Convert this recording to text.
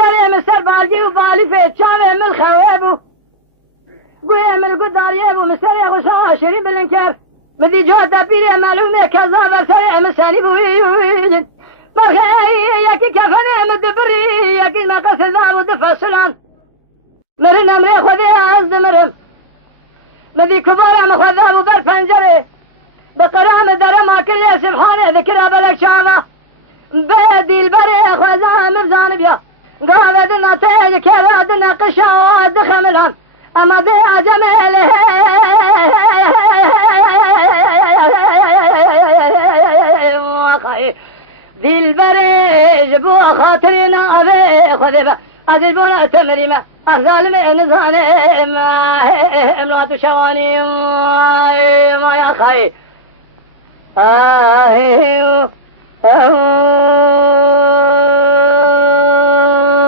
سر مستر بارجي وبالي في تشامي من الخوابو قوي من القداريب ومستر غشا شريب الانكار مدي جودة بيري معلومة كذا سر مساني بوي مرخي كفني مدبري يكي ما قصد ذا ودفع سلام مرن امري خذي عزد مرم مدي كبار مخذاب وبر فنجري بقرام درما كل سبحانه ذكرها بلك شامة بدي البري خذا مرزان بيا قال دنا تيج كذا دنا قشا ودخم الهم اما دي عجمله ذي البري جبوا خاطرنا أبي خذبا أزلبونا تمريمة أخذال من ظالم امرأة شواني ما يا خي ذي